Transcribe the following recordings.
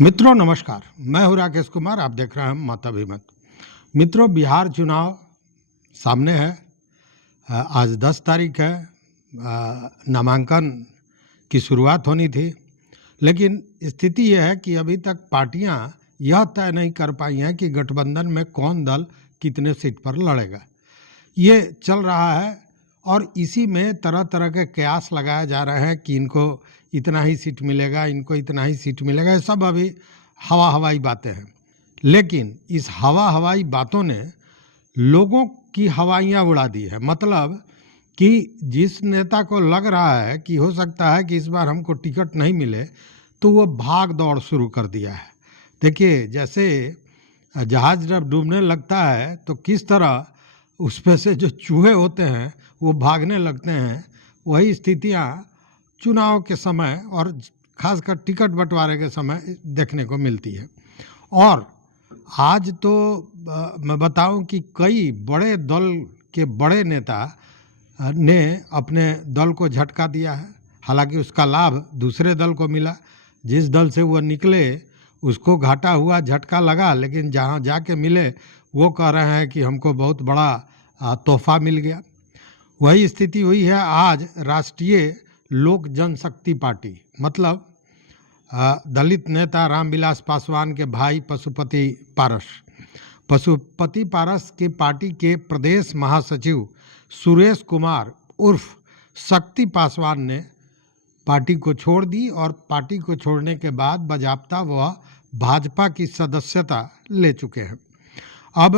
मित्रों नमस्कार, मैं हूं राकेश कुमार। आप देख रहे हैं मताभिमत। मित्रों, बिहार चुनाव सामने है। आज 10 तारीख है। नामांकन की शुरुआत होनी थी, लेकिन स्थिति यह है कि अभी तक पार्टियां यह तय नहीं कर पाई हैं कि गठबंधन में कौन दल कितने सीट पर लड़ेगा। ये चल रहा है और इसी में तरह तरह के कयास लगाए जा रहे हैं कि इनको इतना ही सीट मिलेगा, इनको इतना ही सीट मिलेगा। ये सब अभी हवाई बातें हैं, लेकिन इस हवाई बातों ने लोगों की हवाइयाँ उड़ा दी है। मतलब कि जिस नेता को लग रहा है कि हो सकता है कि इस बार हमको टिकट नहीं मिले, तो वो भाग दौड़ शुरू कर दिया है। देखिए, जैसे जहाज जब डूबने लगता है तो किस तरह उस पे से जो चूहे होते हैं वो भागने लगते हैं, वही स्थितियां चुनाव के समय और खासकर टिकट बंटवारे के समय देखने को मिलती है। और आज तो मैं बताऊं कि कई बड़े दल के बड़े नेता ने अपने दल को झटका दिया है। हालांकि उसका लाभ दूसरे दल को मिला। जिस दल से वो निकले उसको घाटा हुआ, झटका लगा, लेकिन जहां जाके मिले वो कह रहे हैं कि हमको बहुत बड़ा तोहफा मिल गया। वही स्थिति हुई है आज राष्ट्रीय लोक जनशक्ति पार्टी, मतलब दलित नेता रामविलास पासवान के भाई पशुपति पारस की पार्टी के प्रदेश महासचिव सुरेश कुमार उर्फ शक्ति पासवान ने पार्टी को छोड़ दी और पार्टी को छोड़ने के बाद बाजाप्ता वह भाजपा की सदस्यता ले चुके हैं। अब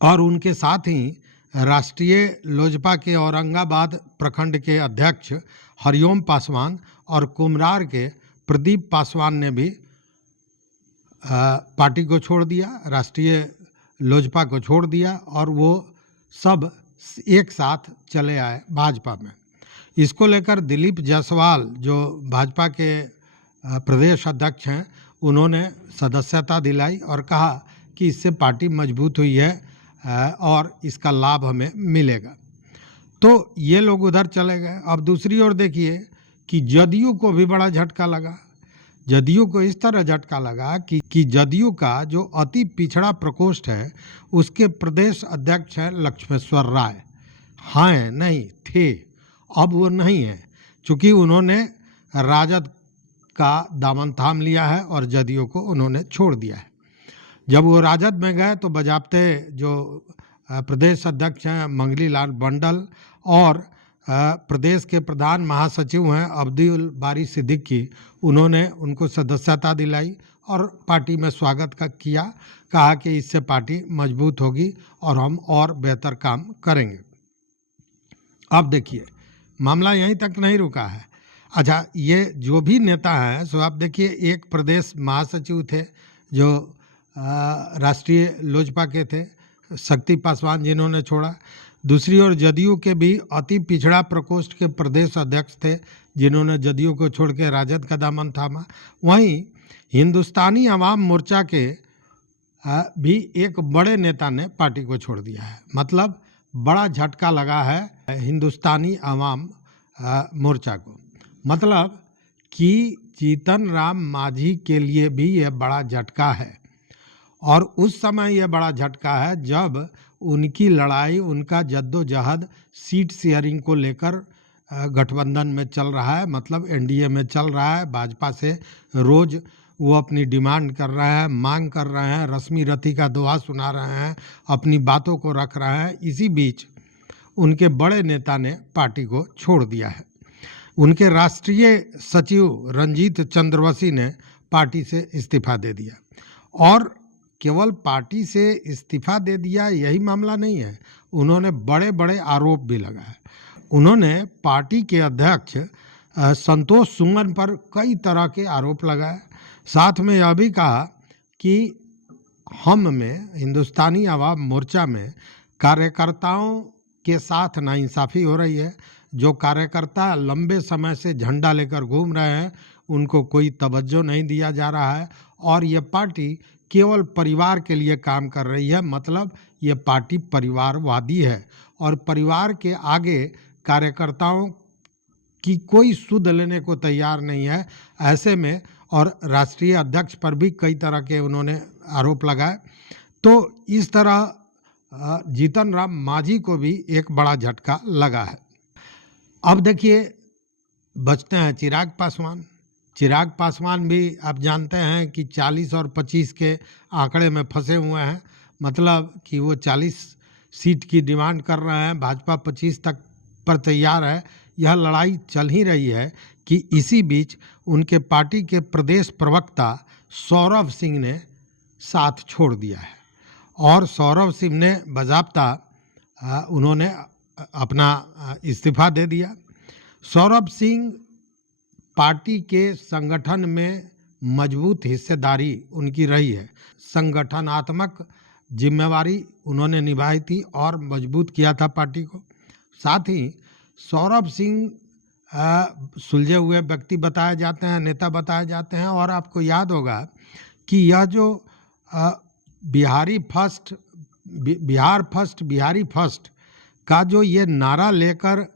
और उनके साथ ही राष्ट्रीय लोजपा के औरंगाबाद प्रखंड के अध्यक्ष हरिओम पासवान और कुम्हरार के प्रदीप पासवान ने भी पार्टी को छोड़ दिया, राष्ट्रीय लोजपा को छोड़ दिया और वो सब एक साथ चले आए भाजपा में। इसको लेकर दिलीप जायसवाल जो भाजपा के प्रदेश अध्यक्ष हैं, उन्होंने सदस्यता दिलाई और कहा कि इससे पार्टी मजबूत हुई है और इसका लाभ हमें मिलेगा। तो ये लोग उधर चले गए। अब दूसरी ओर देखिए कि जदयू को भी बड़ा झटका लगा। जदयू को इस तरह झटका लगा कि जदयू का जो अति पिछड़ा प्रकोष्ठ है उसके प्रदेश अध्यक्ष हैं लक्ष्मेश्वर राय। हाँ, नहीं थे, अब वो नहीं है, चूँकि उन्होंने राजद का दामन थाम लिया है और जदयू को उन्होंने छोड़ दिया है। जब वो राजद में गए तो बजाप्ते जो प्रदेश अध्यक्ष हैं मंगली लाल बंडल और प्रदेश के प्रधान महासचिव हैं अब्दुल बारी सिद्दीकी, उन्होंने उनको सदस्यता दिलाई और पार्टी में स्वागत किया। कहा कि इससे पार्टी मजबूत होगी और हम और बेहतर काम करेंगे। अब देखिए, मामला यहीं तक नहीं रुका है। अच्छा, ये जो भी नेता हैं सो आप देखिए, एक प्रदेश महासचिव थे जो राष्ट्रीय लोजपा के थे, शक्ति पासवान, जिन्होंने छोड़ा। दूसरी ओर जदयू के भी अति पिछड़ा प्रकोष्ठ के प्रदेश अध्यक्ष थे जिन्होंने जदयू को छोड़ के राजद का दामन थामा। वहीं हिंदुस्तानी आवाम मोर्चा के भी एक बड़े नेता ने पार्टी को छोड़ दिया है। मतलब बड़ा झटका लगा है हिंदुस्तानी आवाम मोर्चा को। मतलब कि जीतन राम मांझी के लिए भी यह बड़ा झटका है और उस समय यह बड़ा झटका है जब उनकी लड़ाई, उनका जद्दोजहद सीट शेयरिंग को लेकर गठबंधन में चल रहा है, मतलब एनडीए में चल रहा है। भाजपा से रोज वो अपनी डिमांड कर रहे हैं, मांग कर रहे हैं, रश्मि रथी का दोहा सुना रहे हैं, अपनी बातों को रख रहे हैं। इसी बीच उनके बड़े नेता ने पार्टी को छोड़ दिया है। उनके राष्ट्रीय सचिव रंजीत चंद्रवसी ने पार्टी से इस्तीफा दे दिया। और केवल पार्टी से इस्तीफा दे दिया यही मामला नहीं है, उन्होंने बड़े बड़े आरोप भी लगाए। उन्होंने पार्टी के अध्यक्ष संतोष सुमन पर कई तरह के आरोप लगाए। साथ में यह भी कहा कि हम में, हिंदुस्तानी आवाम मोर्चा में कार्यकर्ताओं के साथ नाइंसाफ़ी हो रही है। जो कार्यकर्ता लंबे समय से झंडा लेकर घूम रहे हैं उनको कोई तवज्जो नहीं दिया जा रहा है और ये पार्टी केवल परिवार के लिए काम कर रही है। मतलब ये पार्टी परिवारवादी है और परिवार के आगे कार्यकर्ताओं की कोई सुध लेने को तैयार नहीं है। ऐसे में और राष्ट्रीय अध्यक्ष पर भी कई तरह के उन्होंने आरोप लगाए। तो इस तरह जीतन राम मांझी को भी एक बड़ा झटका लगा है। अब देखिए बचते हैं चिराग पासवान। चिराग पासवान भी आप जानते हैं कि 40 और 25 के आंकड़े में फंसे हुए हैं, मतलब कि वो 40 सीट की डिमांड कर रहे हैं, भाजपा 25 तक पर तैयार है। यह लड़ाई चल ही रही है कि इसी बीच उनके पार्टी के प्रदेश प्रवक्ता सौरभ सिंह ने साथ छोड़ दिया है और सौरभ सिंह ने बाज़ाब्ता उन्होंने अपना इस्तीफा दे दिया। सौरभ सिंह पार्टी के संगठन में मजबूत हिस्सेदारी उनकी रही है, संगठनात्मक जिम्मेवारी उन्होंने निभाई थी और मजबूत किया था पार्टी को। साथ ही सौरभ सिंह सुलझे हुए व्यक्ति बताए जाते हैं, नेता बताए जाते हैं। और आपको याद होगा कि यह जो बिहार फर्स्ट बिहारी फर्स्ट का जो ये नारा लेकर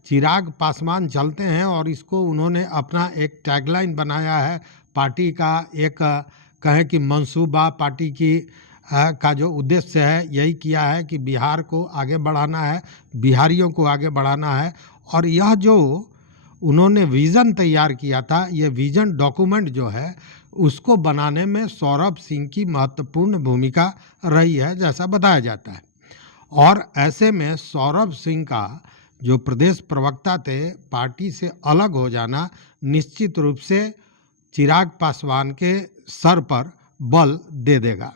चिराग पासवान चलते हैं और इसको उन्होंने अपना एक टैगलाइन बनाया है, पार्टी का एक कहें कि मंसूबा, पार्टी की का जो उद्देश्य है यही किया है कि बिहार को आगे बढ़ाना है, बिहारियों को आगे बढ़ाना है। और यह जो उन्होंने विज़न तैयार किया था, ये विज़न डॉक्यूमेंट जो है उसको बनाने में सौरभ सिंह की महत्वपूर्ण भूमिका रही है, जैसा बताया जाता है। और ऐसे में सौरभ सिंह का जो प्रदेश प्रवक्ता थे, पार्टी से अलग हो जाना निश्चित रूप से चिराग पासवान के सर पर बल दे देगा,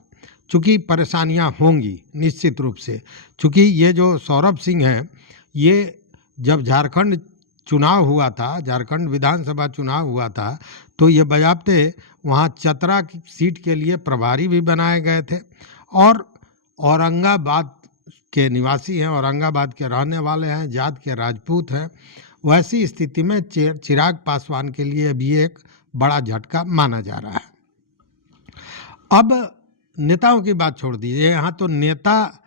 चूँकि परेशानियां होंगी निश्चित रूप से। चूँकि ये जो सौरभ सिंह हैं, ये जब झारखंड चुनाव हुआ था, झारखंड विधानसभा चुनाव हुआ था, तो ये बजाबते वहाँ चतरा की सीट के लिए प्रभारी भी बनाए गए थे और औरंगाबाद के निवासी हैं, औरंगाबाद के रहने वाले हैं, जात के राजपूत हैं। वैसी स्थिति में चिराग पासवान के लिए भी एक बड़ा झटका माना जा रहा है। अब नेताओं की बात छोड़ दीजिए, यहाँ तो नेता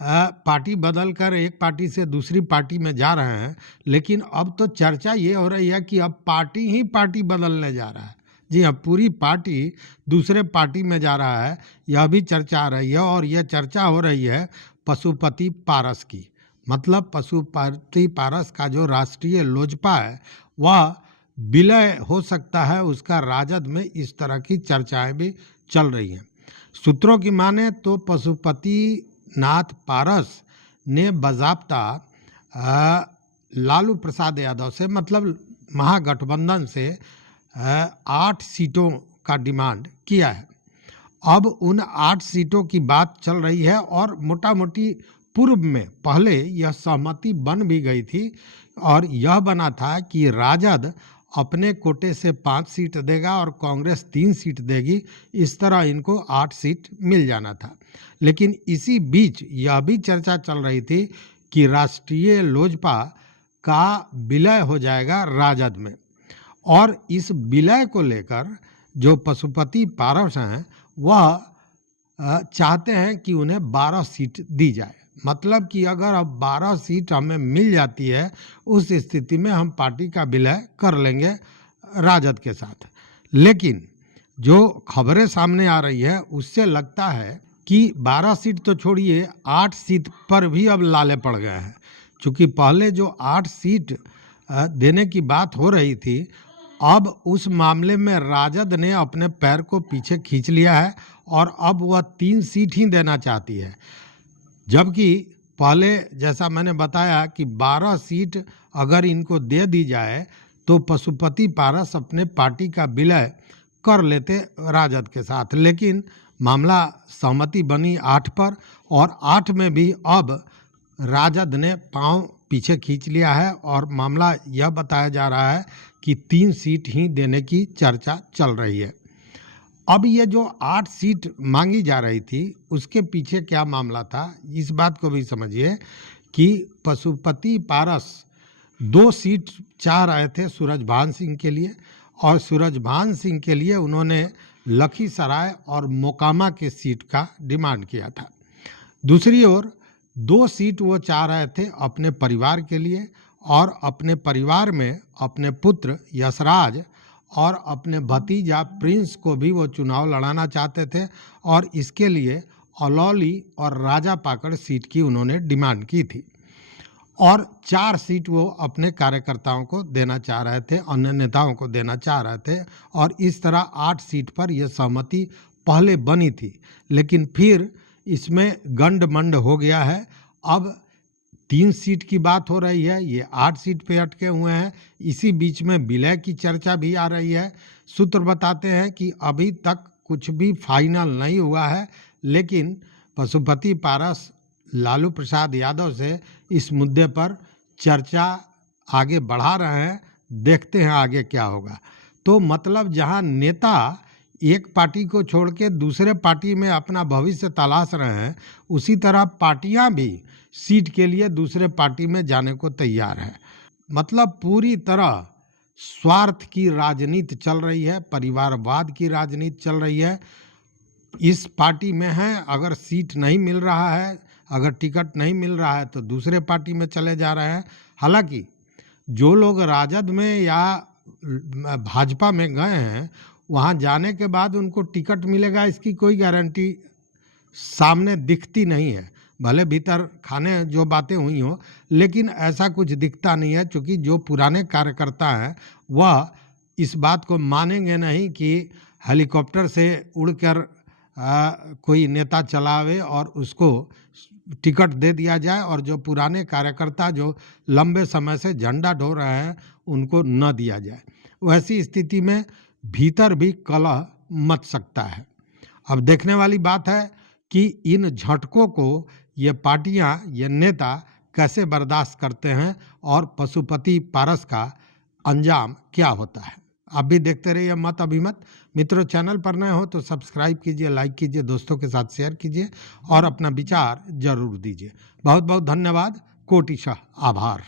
पार्टी बदलकर एक पार्टी से दूसरी पार्टी में जा रहे हैं, लेकिन अब तो चर्चा ये हो रही है कि अब पार्टी ही पार्टी बदलने जा रहा है। जी हाँ, पूरी पार्टी दूसरे पार्टी में जा रहा है, यह भी चर्चा आ रही है। और यह चर्चा हो रही है पशुपति पारस की, मतलब पशुपति पारस का जो राष्ट्रीय लोजपा है वह विलय हो सकता है उसका राजद में, इस तरह की चर्चाएं भी चल रही हैं। सूत्रों की माने तो पशुपति नाथ पारस ने बाज़ाब्ता लालू प्रसाद यादव से, मतलब महागठबंधन से 8 सीटों का डिमांड किया है। अब उन 8 सीटों की बात चल रही है और मोटा मोटी पूर्व में पहले यह सहमति बन भी गई थी और यह बना था कि राजद अपने कोटे से 5 सीट देगा और कांग्रेस 3 सीट देगी, इस तरह इनको 8 सीट मिल जाना था। लेकिन इसी बीच यह भी चर्चा चल रही थी कि राष्ट्रीय लोजपा का विलय हो जाएगा राजद में, और इस विलय को लेकर जो पशुपति पारस हैं वह चाहते हैं कि उन्हें 12 सीट दी जाए। मतलब कि अगर अब 12 सीट हमें मिल जाती है, उस स्थिति में हम पार्टी का विलय कर लेंगे राजद के साथ। लेकिन जो खबरें सामने आ रही है उससे लगता है कि 12 सीट तो छोड़िए, 8 सीट पर भी अब लाले पड़ गए हैं। चूँकि पहले जो 8 सीट देने की बात हो रही थी, अब उस मामले में राजद ने अपने पैर को पीछे खींच लिया है और अब वह 3 सीट ही देना चाहती है। जबकि पहले जैसा मैंने बताया कि 12 सीट अगर इनको दे दी जाए तो पशुपति पारस अपने पार्टी का विलय कर लेते राजद के साथ। लेकिन मामला सहमति बनी 8 पर, और 8 में भी अब राजद ने पांव पीछे खींच लिया है और मामला यह बताया जा रहा है कि 3 सीट ही देने की चर्चा चल रही है। अब ये जो 8 सीट मांगी जा रही थी उसके पीछे क्या मामला था, इस बात को भी समझिए कि पशुपति पारस 2 सीट चाह रहे थे सूरजभान सिंह के लिए, और सूरजभान सिंह के लिए उन्होंने लखीसराय और मोकामा के सीट का डिमांड किया था। दूसरी ओर 2 सीट वो चाह रहे थे अपने परिवार के लिए, और अपने परिवार में अपने पुत्र यशराज और अपने भतीजा प्रिंस को भी वो चुनाव लड़ाना चाहते थे और इसके लिए अलौली और राजा पाकड़ सीट की उन्होंने डिमांड की थी और 4 सीट वो अपने कार्यकर्ताओं को देना चाह रहे थे, अन्य नेताओं को देना चाह रहे थे और इस तरह 8 सीट पर यह सहमति पहले बनी थी, लेकिन फिर इसमें गंड-मंड हो गया है। अब 3 सीट की बात हो रही है, ये 8 सीट पे अटके हुए हैं। इसी बीच में विलय की चर्चा भी आ रही है। सूत्र बताते हैं कि अभी तक कुछ भी फाइनल नहीं हुआ है, लेकिन पशुपति पारस लालू प्रसाद यादव से इस मुद्दे पर चर्चा आगे बढ़ा रहे हैं। देखते हैं आगे क्या होगा। तो मतलब जहां नेता एक पार्टी को छोड़ के दूसरे पार्टी में अपना भविष्य तलाश रहे हैं, उसी तरह पार्टियां भी सीट के लिए दूसरे पार्टी में जाने को तैयार है। मतलब पूरी तरह स्वार्थ की राजनीति चल रही है, परिवारवाद की राजनीति चल रही है। इस पार्टी में हैं, अगर सीट नहीं मिल रहा है, अगर टिकट नहीं मिल रहा है तो दूसरे पार्टी में चले जा रहे हैं। हालांकि जो लोग राजद में या भाजपा में गए हैं, वहां जाने के बाद उनको टिकट मिलेगा इसकी कोई गारंटी सामने दिखती नहीं है। भले भीतर खाने जो बातें हुई हो, लेकिन ऐसा कुछ दिखता नहीं है, क्योंकि जो पुराने कार्यकर्ता हैं वह इस बात को मानेंगे नहीं कि हेलीकॉप्टर से उड़कर कोई नेता चलावे और उसको टिकट दे दिया जाए और जो पुराने कार्यकर्ता जो लंबे समय से झंडा ढो रहे हैं उनको न दिया जाए। वैसी स्थिति में भीतर भी कलह मच सकता है। अब देखने वाली बात है कि इन झटकों को ये पार्टियां, ये नेता कैसे बर्दाश्त करते हैं और पशुपति पारस का अंजाम क्या होता है। आप भी देखते रहिए मत अभिमत। मित्रों, चैनल पर नए हो तो सब्सक्राइब कीजिए, लाइक कीजिए, दोस्तों के साथ शेयर कीजिए और अपना विचार जरूर दीजिए। बहुत बहुत धन्यवाद, कोटिशः आभार।